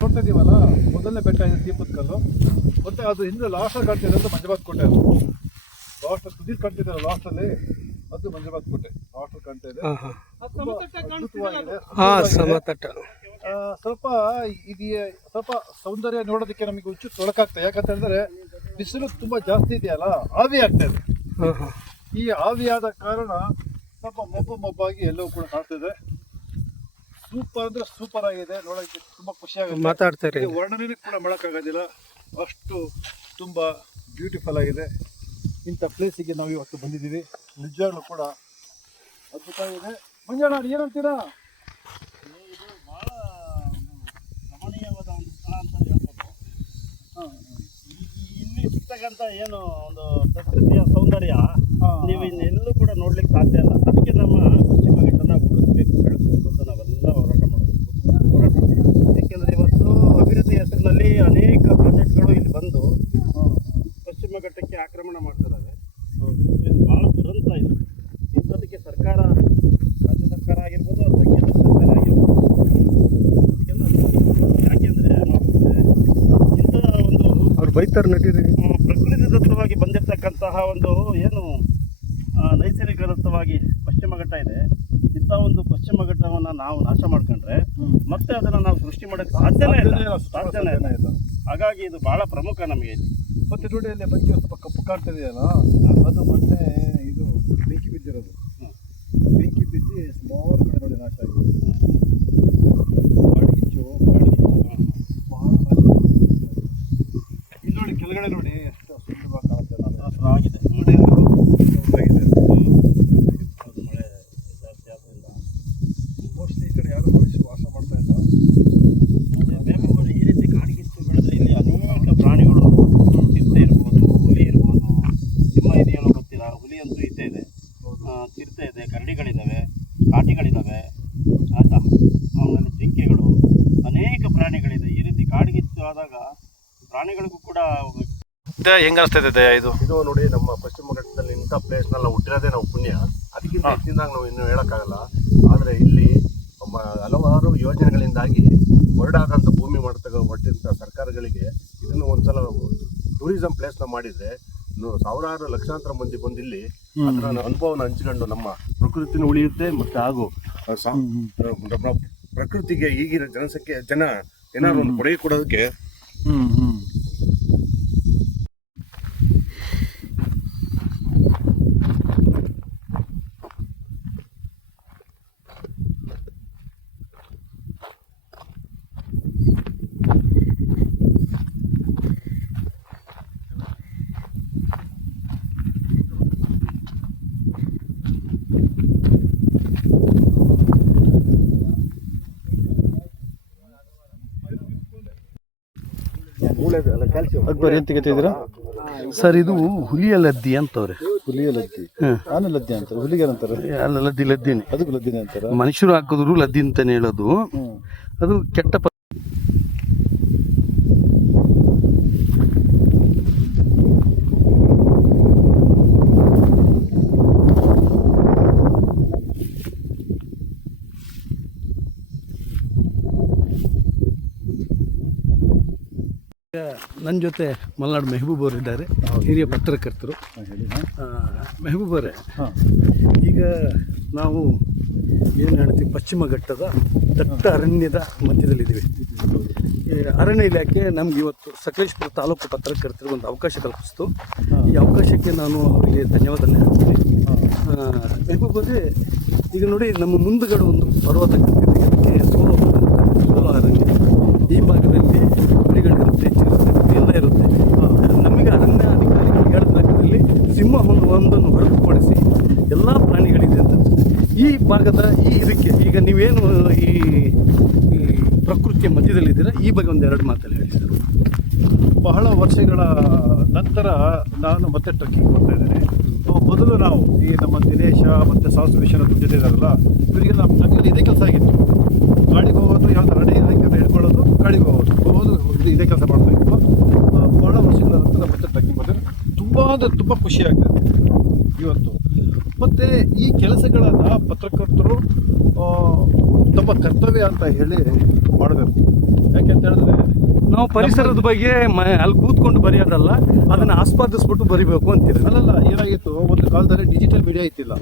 ನೋಡ್ತಾ ಇದೀವಲ್ಲ, ಮೊದಲನೇ ಬೆಟ್ಟ ಇದೆ ದೀಪದ ಕಲ್ಲು. ಮತ್ತೆ ಅದು ಹಿಂದೆ ಲಾಸ್ಟಲ್ಲಿ ಕಾಣ್ತಿರೋದು ಮಂಜಬಾತ್ ಕೋಟೆ. ಅದು ಲಾಸ್ಟ್ ತುದಿಲ್ ಕಾಣ್ತಿದ್ದಾರೆ, ಲಾಸ್ಟಲ್ಲಿ ಅದು ಮಂಜಬಾತ್ ಕೋಟೆ ಲಾಸ್ಟಲ್ಲಿ ಕಾಣ್ತಾ ಇದೆ. ಅದ್ಭುತವಾಗಿದೆ. ಸ್ವಲ್ಪ ಸ್ವಲ್ಪ ಸೌಂದರ್ಯ ನೋಡೋದಕ್ಕೆ ನಮಗೆ ಹುಚ್ಚು ತೊಳಕಾಗ್ತದೆ. ಯಾಕಂತ ಹೇಳಿದ್ರೆ ಬಿಸಿಲು ತುಂಬಾ ಜಾಸ್ತಿ ಇದೆಯಲ್ಲ, ಆವಿ ಆಗ್ತಾ ಇದೆ. ಈ ಆವಿಯಾದ ಕಾರಣ ಸ್ವಲ್ಪ ಮೊಬ್ಬಾಗಿ ಎಲ್ಲವೂ ಕೂಡ ಕಾಣ್ತಿದೆ. ಸೂಪರ್ ಅಂದ್ರೆ ಸೂಪರ್ ಆಗಿದೆ, ನೋಡೋಕೆ ತುಂಬಾ ಖುಷಿ ಆಗುತ್ತೆ. ಮಾತಾಡ್ತಾರೆ, ವರ್ಣನೆ ಕೂಡ ಮಾಡೋಕ್ಕಾಗೋದಿಲ್ಲ, ಅಷ್ಟು ತುಂಬಾ ಬ್ಯೂಟಿಫುಲ್ ಆಗಿದೆ. ಇಂಥ ಪ್ಲೇಸಿಗೆ ನಾವು ಇವತ್ತು ಬಂದಿದ್ದೀವಿ. ನಿಜವಾಗ್ಲೂ ಕೂಡ ಅದ್ಭುತ ಇದೆ. ಮಂಜಣ್ಣ ಏನಂತೀರಾ? ಇದು ಬಹಳ ರಮಣೀಯವಾದ ಒಂದು ಸ್ಥಳ ಅಂತ ಹೇಳ್ಬೋದು. ಇಲ್ಲಿ ಸಿಗ್ತಕ್ಕಂಥ ಏನು ಒಂದು ಪ್ರಕೃತಿಯ ಸೌಂದರ್ಯ ನೀವು ಇನ್ನೆಲ್ಲೂ ಕೂಡ ನೋಡ್ಲಿಕ್ಕೆ ಸಾಧ್ಯ ಇಲ್ಲ. ಅದಕ್ಕೆ ನಮ್ಮ ಪಶ್ಚಿಮ ಘಟ್ಟನ ಉಳಿಸ್ಬೇಕು, ಬೆಳೆಸಬೇಕು ಅಂತ ನಾವೆಲ್ಲ ಹೋರಾಟ ಮಾಡಬೇಕು. ಯಾಕೆಂದರೆ ಇವತ್ತು ಅಭಿವೃದ್ಧಿ ಹೆಸರಿನಲ್ಲಿ ಅನೇಕ ಪ್ರಾಜೆಕ್ಟ್ಗಳು ಇಲ್ಲಿ ಬಂದು ಪಶ್ಚಿಮ ಘಟ್ಟಕ್ಕೆ ಆಕ್ರಮಣ ಮಾಡ್ತಿದ್ದಾವೆ. ಇದು ಭಾಳ ದುರಂತ ಇದು. ಇಂಥದಕ್ಕೆ ಸರ್ಕಾರ, ರಾಜ್ಯ ಸರ್ಕಾರ ಆಗಿರ್ಬೋದು ಅಥವಾ ಕೇಂದ್ರ ಸರ್ಕಾರ ಆಗಿರ್ಬೋದು, ಯಾಕೆಂದರೆ ಇಂಥ ಒಂದು ಅವ್ರು ಬೈತಾರೆ ನಟೀರಿ. ಪ್ರಕೃತಿ ದತ್ತವಾಗಿ ಬಂದಿರತಕ್ಕಂತಹ ಒಂದು ಏನು ನೈಸರ್ಗಿಕ ದತ್ತವಾಗಿ ಪಶ್ಚಿಮ ಘಟ್ಟ ಇದೆ. ಇಂಥ ಒಂದು ಪಶ್ಚಿಮ ಘಟ್ಟವನ್ನು ನಾವು ನಾಶ ಮಾಡ್ಕೊಂಡ್ರೆ ಮತ್ತೆ ಅದನ್ನು ನಾವು ಸೃಷ್ಟಿ ಮಾಡೋಕ್ಕೆ ಸಾಧ್ಯನೇ ಇಲ್ಲ. ಹಾಗಾಗಿ ಇದು ಬಹಳ ಪ್ರಮುಖ ನಮಗೆ ಇದು. ಮತ್ತೆ ನೋಡಿ ಅಲ್ಲಿ ಮಂಜು ಸ್ವಲ್ಪ ಕಪ್ಪು ಕಾಣ್ತಾ ಇದೆಯಲ್ಲ, ಅದು ಮತ್ತೆ ಇದು ಬೆಂಕಿ ಬಿದ್ದಿರೋದು. ಬೆಂಕಿ ಬಿದ್ದು ಸ್ಮಾಲ್ ಕಡೆ ನೋಡಿ ನಾಶ ಆಗಿದೆ. ಬಾಡಿಗಿಚ್ಚು ಭಾಳ ನಾಶ. ಇಲ್ಲಿ ನೋಡಿ ಕೆಳಗಡೆ ನೋಡಿ ಎಷ್ಟು ಸುಂದರವಾಗಿ ಕಾಣುತ್ತೆ. ಆಗಿದೆ ನೋಡಿ ಅದು ಮಳೆ ಜಾಸ್ತಿ ಆದ್ದರಿಂದ ಮೋಸ್ಟ್ಲಿ ಈ ಕಡೆ ಯಾರು ಮನುಷ್ಯರು ವಾಸ ಮಾಡ್ತಾ ಇಲ್ಲ. ಬೇಗನೆ ಈ ರೀತಿ ಕಾಡಿಗಿತ್ತು ಬೆಳೆದ್ರೆ ಇಲ್ಲಿ ಅನೇಕ ಪ್ರಾಣಿಗಳು, ಚಿರತೆ ಇರ್ಬೋದು, ಹುಲಿ ಇರ್ಬೋದು, ಸಿಂಹ ಇದೆಯಲ್ಲೋ ಗೊತ್ತಿಲ್ಲ, ಹುಲಿ ಅಂತೂ ಇದ್ದೇ ಇದೆ, ಚಿರತೆ ಇದೆ, ಕರಡಿಗಳಿದ್ದಾವೆ, ಕಾಟಿಗಳಿದ್ದಾವೆ, ಆಯಿತಾ, ಆಮೇಲೆ ಜಿಂಕೆಗಳು, ಅನೇಕ ಪ್ರಾಣಿಗಳಿದೆ. ಈ ರೀತಿ ಕಾಡಿಗಿತ್ತು ಆದಾಗ ಪ್ರಾಣಿಗಳಿಗೂ ಕೂಡ ಹೆಂಗ ಅನಿಸ್ತಾ ಇದೆ ಇದು? ಇದು ನೋಡಿ, ನಮ್ಮ ಪಶ್ಚಿಮ ಘಟ್ಟದಲ್ಲಿ ಇಂಥ ಪ್ಲೇಸ್ನಲ್ಲಿ ನಾವು ಹುಟ್ಟಿರೋದೇ ನಾವು ಪುಣ್ಯ. ಅದಕ್ಕಿಂತ ಹೆಚ್ಚಿನದಾಗ ನಾವು ಇನ್ನೂ ಹೇಳೋಕ್ಕಾಗಲ್ಲ. ಆದರೆ ಇಲ್ಲಿ ಹಲವಾರು ಯೋಜನೆಗಳಿಂದಾಗಿ ಹೊರಡಾದಂಥ ಭೂಮಿ ಹೊಟ್ಟಿದಂಥ ಸರ್ಕಾರಗಳಿಗೆ ಇದನ್ನು ಒಂದ್ಸಲ ಟೂರಿಸಂ ಪ್ಲೇಸ್ನ ಮಾಡಿದರೆ ಸಾವಿರಾರು ಲಕ್ಷಾಂತರ ಮಂದಿ ಬಂದು ಇಲ್ಲಿ ಅದರ ಅನುಭವನ ಹಂಚಿಕೊಂಡು ನಮ್ಮ ಪ್ರಕೃತಿನ ಉಳಿಯುತ್ತೆ. ಮತ್ತು ಹಾಗೂ ನಮ್ಮ ಪ್ರಕೃತಿಗೆ ಈಗಿನ ಜನ ಏನಾದ್ರು ಒಂದು ಕೊಡುಗೆ ಕೊಡೋದಕ್ಕೆ ಅಕ್ಬರ್ ಏನ್ ತೆಗಿತಿದ್ದೀರಾ ಸರ್? ಇದು ಹುಲಿಯ ಲದ್ದಿ ಅಂತವ್ರೆ. ಹುಲಿಯ ಲದ್ದಿ, ಆನೆ ಲದ್ದಿ ಅಂತಾರೆ. ಹುಲಿಗೆ ಏನಂತಾರೆ? ಲದ್ದಿನೇ. ಅದಕ್ಕೆ ಲದ್ದಿನೇ ಅಂತಾರೆ. ಮನುಷ್ಯರು ಹಾಕಿದ್ರು ಲದ್ದಿ ಅಂತಾನೆ ಹೇಳೋದು. ಅದು ಕೆಟ್ಟ ನನ್ನ ಜೊತೆ ಮಲ್ನಾಡು ಮೆಹಬೂಬ್ ಅವರು ಇದ್ದಾರೆ, ಹಿರಿಯ ಪತ್ರಕರ್ತರು. ಮೆಹಬೂಬ್ ಅವರೇ, ಈಗ ನಾವು ಏನು ಹೇಳ್ತೀವಿ, ಪಶ್ಚಿಮ ಘಟ್ಟದ ದಟ್ಟ ಅರಣ್ಯದ ಮಧ್ಯದಲ್ಲಿದ್ದೀವಿ. ಈ ಅರಣ್ಯ ಇಲಾಖೆ ನಮ್ಗೆ ಇವತ್ತು ಸಕಲೇಶಪುರ ತಾಲೂಕು ಪತ್ರಕರ್ತರಿಗೆ ಒಂದು ಅವಕಾಶ ಕಲ್ಪಿಸ್ತು. ಈ ಅವಕಾಶಕ್ಕೆ ನಾನು ಅವರಿಗೆ ಧನ್ಯವಾದ ಹೇಳ್ತೀನಿ. ಮೆಹಬೂಬ್ ಅವರೇ, ಈಗ ನೋಡಿ, ನಮ್ಮ ಮುಂದುಗಡೆ ಒಂದು ಪರ್ವತ ಕಟ್ಟಿದೆ, ಅದಕ್ಕೆ ಸೋಲೋ ಅರಣ್ಯ. ಈ ಭಾಗದಲ್ಲಿ ಹುಲಿಗಳಿರುತ್ತೆ, ಚಿರತೆ ಎಲ್ಲ ಇರುತ್ತೆ. ನಮಗೆ ಅರಣ್ಯ ಅಧಿಕಾರಿಗಳು ಹೇಳಿದಲ್ಲಿ ಸಿಂಹವನ್ನು ಒಂದನ್ನು ಹೊರತುಪಡಿಸಿ ಎಲ್ಲ ಪ್ರಾಣಿಗಳಿದೆ ಅಂತ. ಈ ಭಾಗದ ಇದಕ್ಕೆ ಈಗ ನೀವೇನು ಈ ಪ್ರಕೃತಿಯ ಮಧ್ಯದಲ್ಲಿದ್ದೀರಾ, ಈ ಬಗ್ಗೆ ಒಂದೆರಡು ಮಾತಲ್ಲಿ ಹೇಳಿ ಸರ್. ಬಹಳ ವರ್ಷಗಳ ನಂತರ ನಾನು ಮತ್ತೆ ಟ್ರೆಕ್ಕಿಂಗ್ ಮಾಡ್ತಾ ಇದ್ದೇನೆ. ಮೊದಲು ನಾವು ಈ ನಮ್ಮ ದಿನೇಶ ಮತ್ತು ಸಾಹಸ ವಿಶ್ವನಾಥ್ ಜೊತೆ ಇದ್ದಾರಲ್ಲ, ಇವರಿಗೆಲ್ಲ ನಮಗೆ ಇದೇ ಕೆಲಸ ಆಗಿತ್ತು. ಗಾಡಿಗೆ ಹೋಗೋದು, ಯಾವ್ದು ಅರಣ್ಯ ಇಲಾಖೆ ಹಿಡ್ಕೊಳ್ಳೋದು, ಗಾಡಿಗೆ ಹೋಗೋದು ಇದೇ ಕೆಲಸ ಮಾಡ್ತಾ ಇತ್ತು. ಬಹಳ ವರ್ಷಗಳ ನಂತರ ಮತ್ತೆ ಟ್ರೆಕ್ಕಿಂಗ್ ಮಾಡಿದ್ರೆ ತುಂಬ ಅಂದರೆ ತುಂಬ ಖುಷಿ ಆಗ್ತದೆ ಇವತ್ತು. ಮತ್ತು ಈ ಕೆಲಸಗಳನ್ನು ಪತ್ರಕರ್ತರು ತಮ್ಮ ಕರ್ತವ್ಯ ಅಂತ ಹೇಳಿ ಮಾಡಬೇಕು. ಯಾಕೆಂತ ಹೇಳಿದ್ರೆ ನಾವು ಪರಿಸರದ ಬಗ್ಗೆ ಅಲ್ಲಿ ಕೂತ್ಕೊಂಡು ಬರೆಯೋದಲ್ಲ, ಅದನ್ನು ಆಸ್ವಾದಿಸ್ಬಿಟ್ಟು ಬರಿಬೇಕು ಅಂತೀರ. ಅಲ್ಲಲ್ಲ, ಏನಾಗಿತ್ತು, ಒಂದು ಕಾಲದಲ್ಲಿ ಡಿಜಿಟಲ್ ಮೀಡಿಯಾ ಇತ್ತಿಲ್ಲ.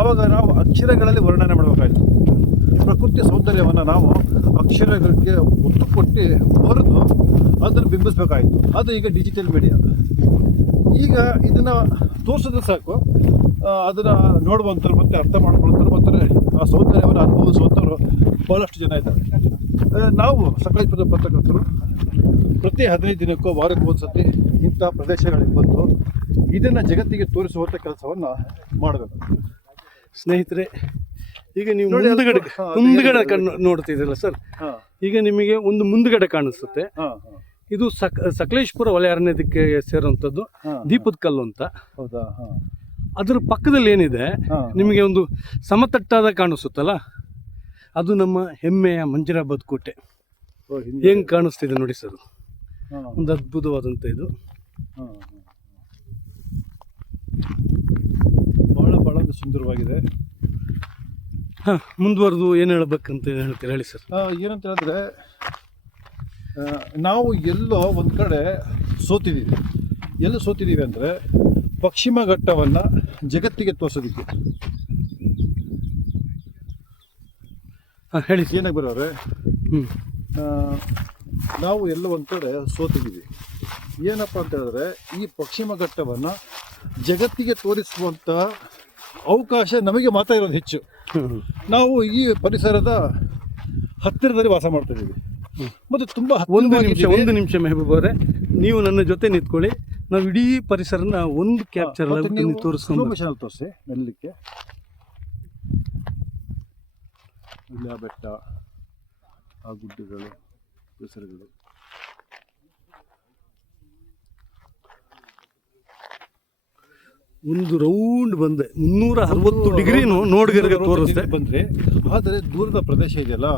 ಆವಾಗ ನಾವು ಅಕ್ಷರಗಳಲ್ಲಿ ವರ್ಣನೆ ಮಾಡಬೇಕಾಯಿತು. ಪ್ರಕೃತಿ ಸೌಂದರ್ಯವನ್ನು ನಾವು ಅಕ್ಷರಗಳಿಗೆ ಒತ್ತು ಕೊಟ್ಟು ಬರೆದು ಅದನ್ನು ಬಿಂಬಿಸಬೇಕಾಯಿತು. ಅದು ಈಗ ಡಿಜಿಟಲ್ ಮೀಡಿಯಾ. ಈಗ ಇದನ್ನು ತೋರಿಸಿದ್ರೆ ಸಾಕು, ಅದನ್ನು ನೋಡುವಂಥವ್ರು ಮತ್ತು ಅರ್ಥ ಮಾಡ್ಕೊಳ್ಳೋಂಥವ್ರು ಮತ್ತು ಆ ಸೌಂದರ್ಯವನ್ನು ಅನುಭವಿಸುವಂಥವ್ರು ಭಾಳಷ್ಟು ಜನ ಇದ್ದಾರೆ. ನಾವು ಸಕಲೇಶಪುರದ ಪತ್ರಕರ್ತರು ಪ್ರತಿ 15 ದಿನಕ್ಕೂ ವಾರಕ್ಕೆ ಒಂದು ಸತಿ ಇಂಥ ಪ್ರದೇಶಗಳಿಗೆ ಬಂದು ಇದನ್ನು ಜಗತ್ತಿಗೆ ತೋರಿಸುವಂಥ ಕೆಲಸವನ್ನು ಮಾಡಬೇಕು. ಸ್ನೇಹಿತರೆ, ಈಗ ನೀವು ನೋಡಿ, ಮುಂದುಗಡೆ ಹಾ, ಮುಂದುಗಡೆ ನೋಡ್ತಿದ್ದೀರಲ್ಲ ಸರ್, ಹಾಂ ಈಗ ನಿಮಗೆ ಒಂದು ಮುಂದುಗಡೆ ಕಾಣಿಸುತ್ತೆ. ಹಾಂ ಇದು ಸಕಲೇಶ್ಪುರ ವಲಯ ಅರಣ್ಯಕ್ಕೆ ಸೇರುವಂಥದ್ದು ದೀಪದ ಕಲ್ಲು ಅಂತ. ಹೌದಾ? ಹಾಂ ಅದ್ರ ಪಕ್ಕದಲ್ಲಿ ಏನಿದೆ ಹಾಂ ನಿಮಗೆ ಒಂದು ಸಮತಟ್ಟಾದ ಕಾಣಿಸುತ್ತಲ್ಲ, ಅದು ನಮ್ಮ ಹೆಮ್ಮೆಯ ಮಂಜರಾಬಾದ್ ಕೋಟೆ. ಹೆಂಗೆ ಕಾಣಿಸ್ತಿದೆ ನೋಡಿ ಸರ್, ಹಾಂ ಒಂದು ಅದ್ಭುತವಾದಂಥ ಇದು. ಹಾಂ ಭಾಳ ಸುಂದರವಾಗಿದೆ. ಹಾಂ, ಮುಂದುವರೆದು ಏನು ಹೇಳ್ಬೇಕಂತ ಹೇಳ್ತೀರಾ ಹೇಳಿ ಸರ್. ಏನಂತ ಹೇಳಿದ್ರೆ, ನಾವು ಎಲ್ಲೋ ಒಂದು ಕಡೆ ಸೋತಿದ್ದೀವಿ. ಎಲ್ಲಿ ಸೋತಿದ್ದೀವಿ ಅಂದರೆ ಪಶ್ಚಿಮ ಘಟ್ಟವನ್ನು ಜಗತ್ತಿಗೆ ತೋರಿಸೋದಕ್ಕೆ. ಹಾಂ ಹೇಳಿ. ಏನಾಗಿ ಬರೋರೆ, ನಾವು ಎಲ್ಲೋ ಒಂದು ಕಡೆ ಸೋತಿದ್ದೀವಿ. ಏನಪ್ಪ ಅಂತ ಹೇಳಿದ್ರೆ, ಈ ಪಶ್ಚಿಮ ಘಟ್ಟವನ್ನು ಜಗತ್ತಿಗೆ ತೋರಿಸುವಂಥ ಅವಕಾಶ ನಮಗೆ ಮಾತ್ರ ಇರೋದು ಹೆಚ್ಚು. ನಾವು ಈ ಪರಿಸರದ ಹತ್ತಿರದಲ್ಲಿ ವಾಸ ಮಾಡ್ತಿದ್ದೀವಿ ಮತ್ತು ತುಂಬ ಒಂದು ನಿಮಿಷ ಮೆಹಬೂಬ್ ಅವರೇ, ನೀವು ನನ್ನ ಜೊತೆ ನಿಂತ್ಕೊಳ್ಳಿ. ನಾವು ಇಡೀ ಪರಿಸರನ ಒಂದು ಕ್ಯಾಪ್ಚರ್ ತೋರಿಸ್ಕೊಂಡು ತೋರಿಸಿ ಮೆಲ್ಲಕ್ಕೆ. ಇಲ್ಲಿ ಆ ಬೆಟ್ಟ, ಆ ಗುಡ್ಡಗಳು, ಪರಿಸರಗಳು. ಒಂದು ರೌಂಡ್ ಬಂದೆ 360 ಡಿಗ್ರಿ ನೋಡ್ಗರಿಗೆ ತೋರಿಸ್ದೆ ಬಂದರೆ. ಆದರೆ ದೂರದ ಪ್ರದೇಶ ಇದೆಯಲ್ಲ,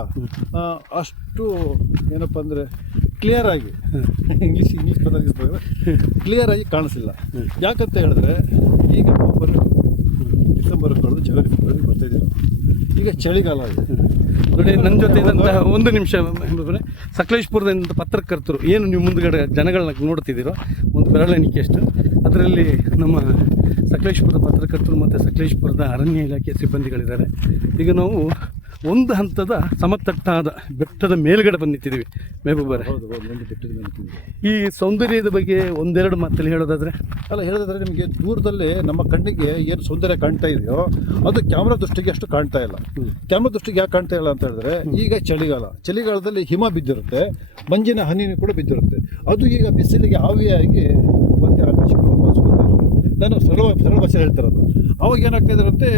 ಅಷ್ಟು ಏನಪ್ಪ ಅಂದರೆ ಕ್ಲಿಯರ್ ಆಗಿ ಇಂಗ್ಲೀಷ್ ಪದ ಕ್ಲಿಯರ್ ಆಗಿ ಕಾಣಿಸಿಲ್ಲ. ಯಾಕಂತ ಹೇಳಿದ್ರೆ, ಈಗ ಡಿಸೆಂಬರ್ ಕಳೆದು ಜನವರಿ ಫೆಬ್ರವರಿ ಬರ್ತಾ ಇದ್ದೀವಿ. ಈಗ ಚಳಿಗಾಲ ಇದೆ ನೋಡಿ. ನನ್ನ ಜೊತೆ ಇದ್ದಂತಹ ಒಂದು ನಿಮಿಷ ಸಕಲೇಶ್ಪುರದಿಂದ ಪತ್ರಕರ್ತರು ಏನು ನೀವು ಮುಂದುಗಡೆ ಜನಗಳನ್ನ ನೋಡ್ತಿದ್ದೀರೋ, ಒಂದು ಬೆರಳೆಣಿಕೆಯಷ್ಟು ಅದರಲ್ಲಿ ನಮ್ಮ ಸಕಲೇಶ್ಪುರದ ಪತ್ರಕರ್ತರು ಮತ್ತು ಸಕಲೇಶ್ಪುರದ ಅರಣ್ಯ ಇಲಾಖೆ ಸಿಬ್ಬಂದಿಗಳಿದ್ದಾರೆ. ಈಗ ನಾವು ಒಂದು ಹಂತದ ಸಮತಟ್ಟಾದ ಬೆಟ್ಟದ ಮೇಲ್ಗಡೆ ಬಂದು ನಿಂತಿದ್ದೀವಿ ಮೆಹಬೂಬರೇ. ಈ ಸೌಂದರ್ಯದ ಬಗ್ಗೆ ಒಂದೆರಡು ಮಾತಲ್ಲಿ ಹೇಳೋದಾದರೆ ಹೇಳೋದಾದ್ರೆ ನಿಮಗೆ ದೂರದಲ್ಲೇ ನಮ್ಮ ಕಣ್ಣಿಗೆ ಏನು ಸೌಂದರ್ಯ ಕಾಣ್ತಾ ಇದೆಯೋ ಅದು ಕ್ಯಾಮ್ರಾ ದೃಷ್ಟಿಗೆ ಅಷ್ಟು ಕಾಣ್ತಾ ಇಲ್ಲ. ಕ್ಯಾಮ್ರಾ ದೃಷ್ಟಿಗೆ ಯಾಕೆ ಕಾಣ್ತಾ ಇಲ್ಲ ಅಂತ ಹೇಳಿದ್ರೆ, ಈಗ ಚಳಿಗಾಲದಲ್ಲಿ ಹಿಮ ಬಿದ್ದಿರುತ್ತೆ, ಮಂಜಿನ ಹನಿ ಕೂಡ ಬಿದ್ದಿರುತ್ತೆ. ಅದು ಈಗ ಬಿಸಿಲಿಗೆ ಆವಿಯಾಗಿ ಮತ್ತೆ ಆಕಾಶಕ್ಕೆ ವಾಪಸ್ ನಾನು ಸರಳ ಭಾಷೆ ಹೇಳ್ತಿರೋದು. ಅವಾಗ ಏನಾಗ್ತಾಯಿದ್ರಂತೆ,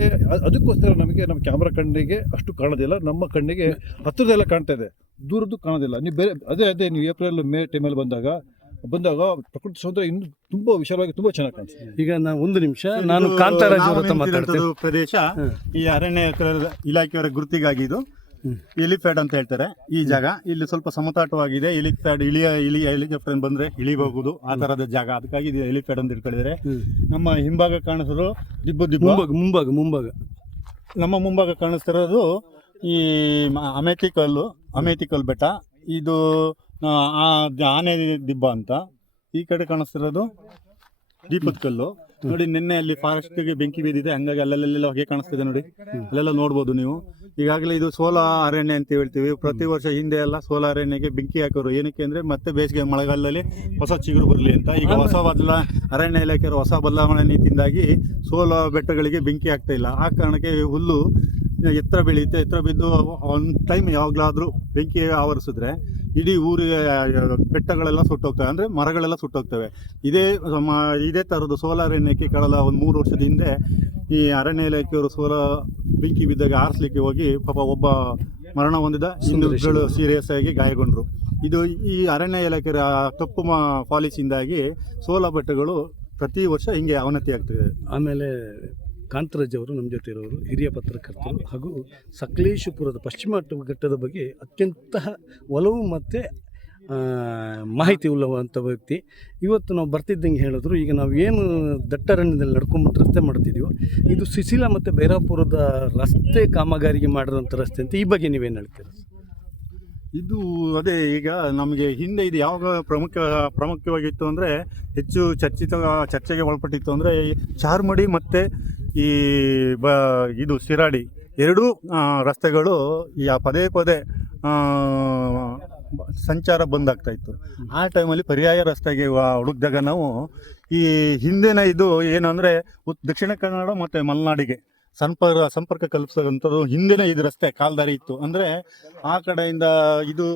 ಅದಕ್ಕೋಸ್ಕರ ನಮ್ಮ ಕ್ಯಾಮ್ರಾ ಕಣ್ಣಿಗೆ ಅಷ್ಟು ಕಾಣೋದಿಲ್ಲ, ನಮ್ಮ ಕಣ್ಣಿಗೆ ಹತ್ತಿರದೆಲ್ಲ ಕಾಣ್ತಾ ಇದೆ, ದೂರದ್ದು ಕಾಣೋದಿಲ್ಲ. ನೀವು ಬೇರೆ ಅದೇ ನೀವು ಏಪ್ರಿಲ್ ಮೇ ಟೈಮಲ್ಲಿ ಬಂದಾಗ ಪ್ರಕೃತಿ ಸೌಂದರ್ಯ ಇನ್ನೂ ತುಂಬ ವಿಶಾಲವಾಗಿ ತುಂಬ ಚೆನ್ನಾಗಿ ಕಾಣಿಸ್ತದೆ. ಈಗ ಒಂದು ನಿಮಿಷ ನಾನು ಕಾಂತರಾಜ್ ಅವರ ಹತ್ರ ಮಾತಾಡ್ತೀನಿ. ಪ್ರದೇಶ ಈ ಅರಣ್ಯ ಇಲಾಖೆಯವರ ಗುರುತಿಗಾಗಿ ಇದು ಎಲಿಫ್ಯಾಡ್ ಅಂತ ಹೇಳ್ತಾರೆ ಈ ಜಾಗ. ಇಲ್ಲಿ ಸ್ವಲ್ಪ ಸಮತಾಟವಾಗಿದೆ. ಎಲಿಫ್ಯಾಡ್ ಹೆಲಿಕಾಪ್ಟರ್ ಬಂದ್ರೆ ಇಳಿಬಹುದು ಆ ತರದ ಜಾಗ, ಅದಕ್ಕಾಗಿ ಇದು ಎಲಿಫ್ಯಾಡ್ ಅಂತ ಇಟ್ಕೊಂಡಿದ್ದಾರೆ. ನಮ್ಮ ಹಿಂಭಾಗ ಕಾಣಿಸೋದು ಮುಂಭಾಗ ನಮ್ಮ ಮುಂಭಾಗ ಕಾಣಿಸ್ತಿರೋದು ಈ ಅಮೇಥಿಕಲ್ ಬೆಟ್ಟ. ಇದು ಆನೆ ದಿಬ್ಬ ಅಂತ. ಈ ಕಡೆ ಕಾಣಿಸ್ತಿರೋದು ದೀಪದ ಕಲ್ಲು. ನೋಡಿ, ನಿನ್ನೆ ಅಲ್ಲಿ ಫಾರೆಸ್ಟ್ಗೆ ಬೆಂಕಿ ಬಿದ್ದಿದೆ, ಹಂಗಾಗಿ ಅಲ್ಲೆಲ್ಲ ಹೊಗೆ ಕಾಣಿಸ್ತಿದೆ ನೋಡಿ, ಅಲ್ಲೆಲ್ಲ ನೋಡ್ಬೋದು ನೀವು. ಈಗಾಗಲೇ ಇದು ಸೋಲಾ ಅರಣ್ಯ ಅಂತ ಹೇಳ್ತೀವಿ. ಪ್ರತಿ ವರ್ಷ ಹಿಂದೆ ಎಲ್ಲ ಸೋಲಾ ಅರಣ್ಯಕ್ಕೆ ಬೆಂಕಿ ಹಾಕೋರು. ಏನಕ್ಕೆ ಅಂದ್ರೆ ಮತ್ತೆ ಬೇಸಿಗೆ ಮಳೆಗಾಲದಲ್ಲಿ ಹೊಸ ಚಿಗುರು ಬರಲಿ ಅಂತ. ಈಗ ಅರಣ್ಯ ಇಲಾಖೆಯವರು ಹೊಸ ಬದಲಾವಣೆ ನೀತಿಯಿಂದಾಗಿ ಸೋಲಾ ಬೆಟ್ಟಗಳಿಗೆ ಬೆಂಕಿ ಆಗ್ತಾ ಇಲ್ಲ. ಆ ಕಾರಣಕ್ಕೆ ಹುಲ್ಲು ಎತ್ತರ ಬೆಳೆಯುತ್ತೆ. ಎತ್ತರ ಬಿದ್ದು ಒಂದು ಟೈಮ್ ಯಾವಾಗಲಾದ್ರೂ ಬೆಂಕಿ ಆವರಿಸಿದ್ರೆ ಇಡೀ ಊರಿಗೆ ಬೆಟ್ಟಗಳೆಲ್ಲ ಸುಟ್ಟೋಗ್ತವೆ, ಅಂದರೆ ಮರಗಳೆಲ್ಲ ಸುಟ್ಟೋಗ್ತವೆ. ಇದೇ ಥರದ್ದು ಸೋಲಾರ್ ಅರಣ್ಯಕ್ಕೆ ಕಳೆದ ಒಂದು 3 ವರ್ಷದ ಹಿಂದೆ ಈ ಅರಣ್ಯ ಇಲಾಖೆಯವರು ಸೋಲಾರ್ ಬೆಂಕಿ ಬಿದ್ದಾಗ ಆರಿಸ್ಲಿಕ್ಕೆ ಹೋಗಿ ಪಾಪ ಒಬ್ಬ ಮರಣ ಹೊಂದಿದ, ಇನ್ನೊಬ್ಬರು ಸೀರಿಯಸ್ ಆಗಿ ಗಾಯಗೊಂಡರು. ಇದು ಈ ಅರಣ್ಯ ಇಲಾಖೆ ತಪ್ಪು ಪಾಲಿಸಿಯಿಂದಾಗಿ ಸೋಲಾ ಬೆಟ್ಟಗಳು ಪ್ರತಿ ವರ್ಷ ಹಿಂಗೆ ಅವನತಿ ಆಗ್ತಿದೆ. ಆಮೇಲೆ ಕಾಂತರಾಜ್ ಅವರು ನಮ್ಮ ಜೊತೆ ಇರೋರು ಹಿರಿಯ ಪತ್ರಕರ್ತರು ಹಾಗೂ ಸಕಲೇಶಪುರದ ಪಶ್ಚಿಮ ಘಟ್ಟದ ಬಗ್ಗೆ ಅತ್ಯಂತ ಒಲವು ಮತ್ತು ಮಾಹಿತಿ ಉಳ್ಳವಂಥ ವ್ಯಕ್ತಿ. ಇವತ್ತು ನಾವು ಬರ್ತಿದ್ದಂಗೆ ಹೇಳಿದ್ರು, ಈಗ ನಾವು ಏನು ದಟ್ಟರಣ್ಯದಲ್ಲಿ ನಡ್ಕೊಂಡ್ಬಿಟ್ಟು ರಸ್ತೆ ಮಾಡ್ತಿದ್ದೀವೋ ಇದು ಸಿಸಿಲ ಮತ್ತು ಬೈರಾಪುರದ ರಸ್ತೆ ಕಾಮಗಾರಿಗೆ ಮಾಡಿರೋಂಥ ರಸ್ತೆ ಅಂತ. ಈ ಬಗ್ಗೆ ನೀವೇನು ಹೇಳ್ತೀರಾ? ಇದು ಅದೇ ಈಗ ನಮಗೆ ಹಿಂದೆ ಇದು ಯಾವಾಗ ಪ್ರಾಮುಖ್ಯವಾಗಿತ್ತು ಅಂದರೆ, ಹೆಚ್ಚು ಚರ್ಚೆಗೆ ಒಳಪಟ್ಟಿತ್ತು ಅಂದರೆ ಚಾರ್ಮಡಿ ಮತ್ತು ಇದು ಶಿರಾಡಿ ಎರಡೂ ರಸ್ತೆಗಳು ಪದೇ ಸಂಚಾರ ಬಂದಾಗ್ತಾ ಇತ್ತು. ಆ ಟೈಮಲ್ಲಿ ಪರ್ಯಾಯ ರಸ್ತೆಗೆ ಹುಡುಕಿದಾಗ ನಾವು ಈ ಹಿಂದಿನ ಇದು ಏನಂದರೆ ದಕ್ಷಿಣ ಕನ್ನಡ ಮತ್ತು ಮಲೆನಾಡಿಗೆ ಸಂಪರ್ಕ ಕಲ್ಪಿಸೋಂಥದ್ದು ಹಿಂದಿನ ಇದು ರಸ್ತೆ ಕಾಲ್ದಾರಿ ಇತ್ತು. ಅಂದರೆ ಆ ಕಡೆಯಿಂದ ಇದು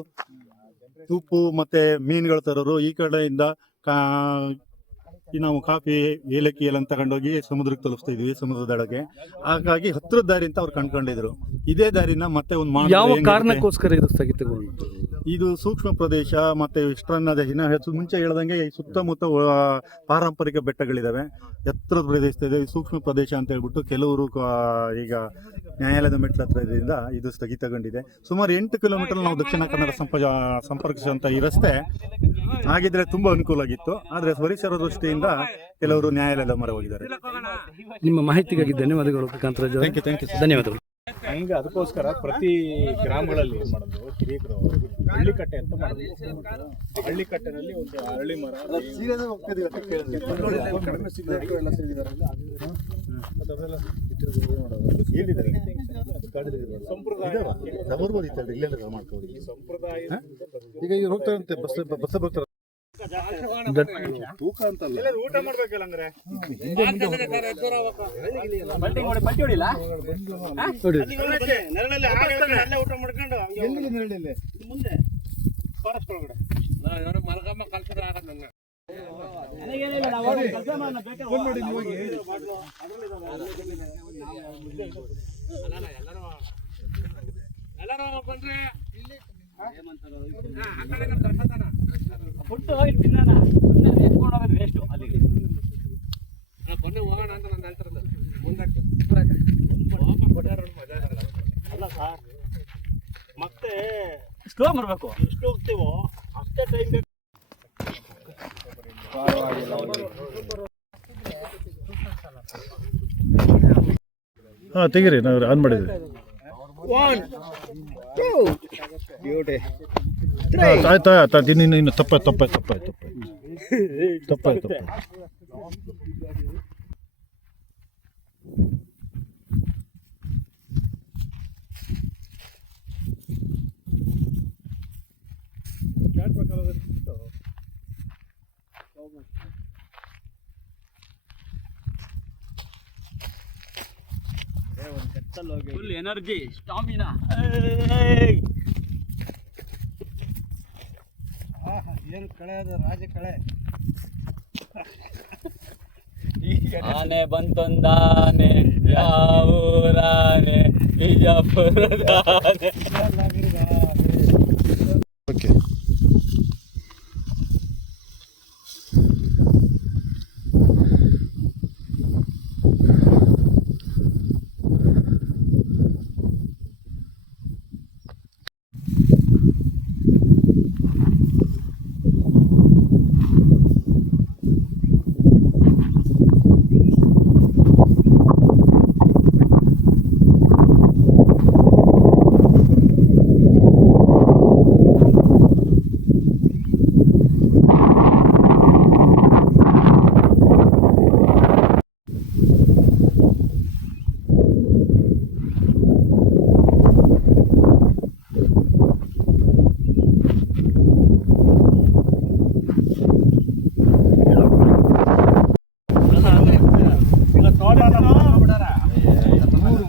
ಉಪ್ಪು ಮತ್ತು ಮೀನುಗಳು ತರೋರು, ಈ ಕಡೆಯಿಂದ ಈ ನಾವು ಕಾಫಿ ಏಲಕ್ಕಿ ಎಲ್ಲ ತಗೊಂಡೋಗಿ ಸಮುದ್ರಕ್ಕೆ ತಲುಪಿಸ್ತಾ ಇದ್ವಿ, ಸಮುದ್ರ ದಡಕ್ಕೆ. ಹಾಗಾಗಿ ಹತ್ತಿರದ ದಾರಿ ಅಂತ ಅವ್ರು ಕಂಡ್ಕೊಂಡಿದ್ರು. ಇದೇ ದಾರಿನ ಮತ್ತೆ ಒಂದು ಯಾವ ಕಾರಣಕ್ಕೋಸ್ಕರ ಇದು ಸ್ಥಗಿತಗೊಂಡಿತು? ಇದು ಸೂಕ್ಷ್ಮ ಪ್ರದೇಶ ಮತ್ತೆ ವಿಶ್ವನಾಥ ಮುಂಚೆ ಹೇಳ್ದಂಗೆ ಈ ಸುತ್ತಮುತ್ತ ಪಾರಂಪರಿಕ ಬೆಟ್ಟಗಳಿದಾವೆ, ಎತ್ತರದ ಪ್ರದೇಶ ಇದೆ. ಈ ಸೂಕ್ಷ್ಮ ಪ್ರದೇಶ ಅಂತ ಹೇಳ್ಬಿಟ್ಟು ಕೆಲವರು ಈಗ ನ್ಯಾಯಾಲಯದ ಮೆಟ್ಲ ಹತ್ರ ಇದರಿಂದ ಇದು ಸ್ಥಗಿತಗೊಂಡಿದೆ. ಸುಮಾರು 8 ಕಿಲೋಮೀಟರ್ ನಾವು ದಕ್ಷಿಣ ಕನ್ನಡ ಸಂಪರ್ಕಿಸುವಂತ ಈ ರಸ್ತೆ ಆಗಿದ್ರೆ ತುಂಬಾ ಅನುಕೂಲ ಆಗಿತ್ತು. ಆದ್ರೆ ಪರಿಸರ ದೃಷ್ಟಿಯಿಂದ ಕೆಲವರು ನ್ಯಾಯಾಲಯದ ಮೊರೆ ಹೋಗಿದ್ದಾರೆ. ನಿಮ್ಮ ಮಾಹಿತಿಗಾಗಿ ಧನ್ಯವಾದಗಳು ಕಾಂತರಾಜ್ ಅವರೇ. ಧನ್ಯವಾದಗಳು. ಹಂಗೆ ಅದಕ್ಕೋಸ್ಕರ ಪ್ರತಿ ಗ್ರಾಮಗಳಲ್ಲಿ ಏನು ಮಾಡೋದು, ಹಿರಿಯರು ಹಳ್ಳಿಕಟ್ಟೆ ಅಂತ ಮಾಡೋದು. ಹಳ್ಳಿಕಟ್ಟೆನಲ್ಲಿ ಒಂದು ಅರಳಿ ಮರ ಸಂಪ್ರದಾಯ ಈಗ ಇವ್ರು ಹೋಗ್ತಾರಂತೆ ಬಸ್ ಬರ್ತಾರೆ ತೂಕ ಅಂತಲ್ಲ, ಊಟ ಮಾಡ್ಬೇಕಲ್ಲ ಹಂಗಾರೆ. ನೆರಳಲ್ಲಿ ಊಟ ಮಾಡ್ಕೊಂಡು ಮುಂದೆ ಫಾರೆಸ್ಟ್ ಒಳಗಡೆ ಫುಡ್ ಇಲ್ಲಿ ತಿನ್ನೋಣ, ಎತ್ಕೊಂಡು ಹೋಗೋದು ವೇಸ್ಟು ಅಲ್ಲಿಗೆ. ಕೊನೆ ಹೋಗೋಣ ಅಂತ ನಾನು ಹೇಳ್ತಿರೋದು ಮುಂದಕ್ಕೆ. ಅಲ್ಲ ಸರ್, ಮತ್ತೆ ಸ್ಲೋ ಮಾಡಬೇಕು. ಎಷ್ಟು ಹೋಗ್ತೀವೋ ಅಷ್ಟೇ ಟೈಮ್ ಬೇಕು. ಹಾಂ ತೆಗೀರಿ, ನಾವು ಆನ್ ಮಾಡಿದ್ವಿ. ಆಯ್ತಾ ಇನ್ನು ತಪ್ಪಾಯ್ತು. Full energy, stamina. ಏನು ಕಳೆ ಅದು, ರಾಜ ಕಳೆ. ಆನೆ ಬಂತೊಂದಾನೆ, ಯಾವೂರಾನೆ, ಬಿಜಾಪುರದಾನೆ. ಓಕೆ.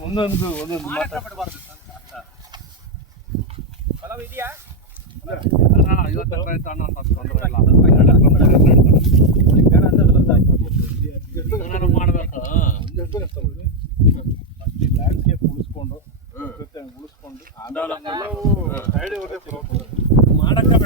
ಒಂದೊಂದು ಮಾತಾಡಬಾರ್ದು. ಫಲವ್ ಇದೆಯಾ? ಮಾಡಬೇಕು. ಲ್ಯಾಂಡ್ಸ್ಕೇಪ್ ಉಳಿಸ್ಕೊಂಡು ಮಾಡಕ್ಕೆ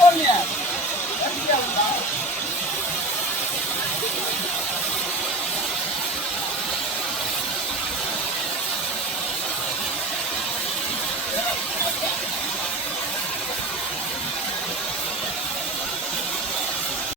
ಕ್ಯಾಲಿಫೋರ್ನಿಯಾ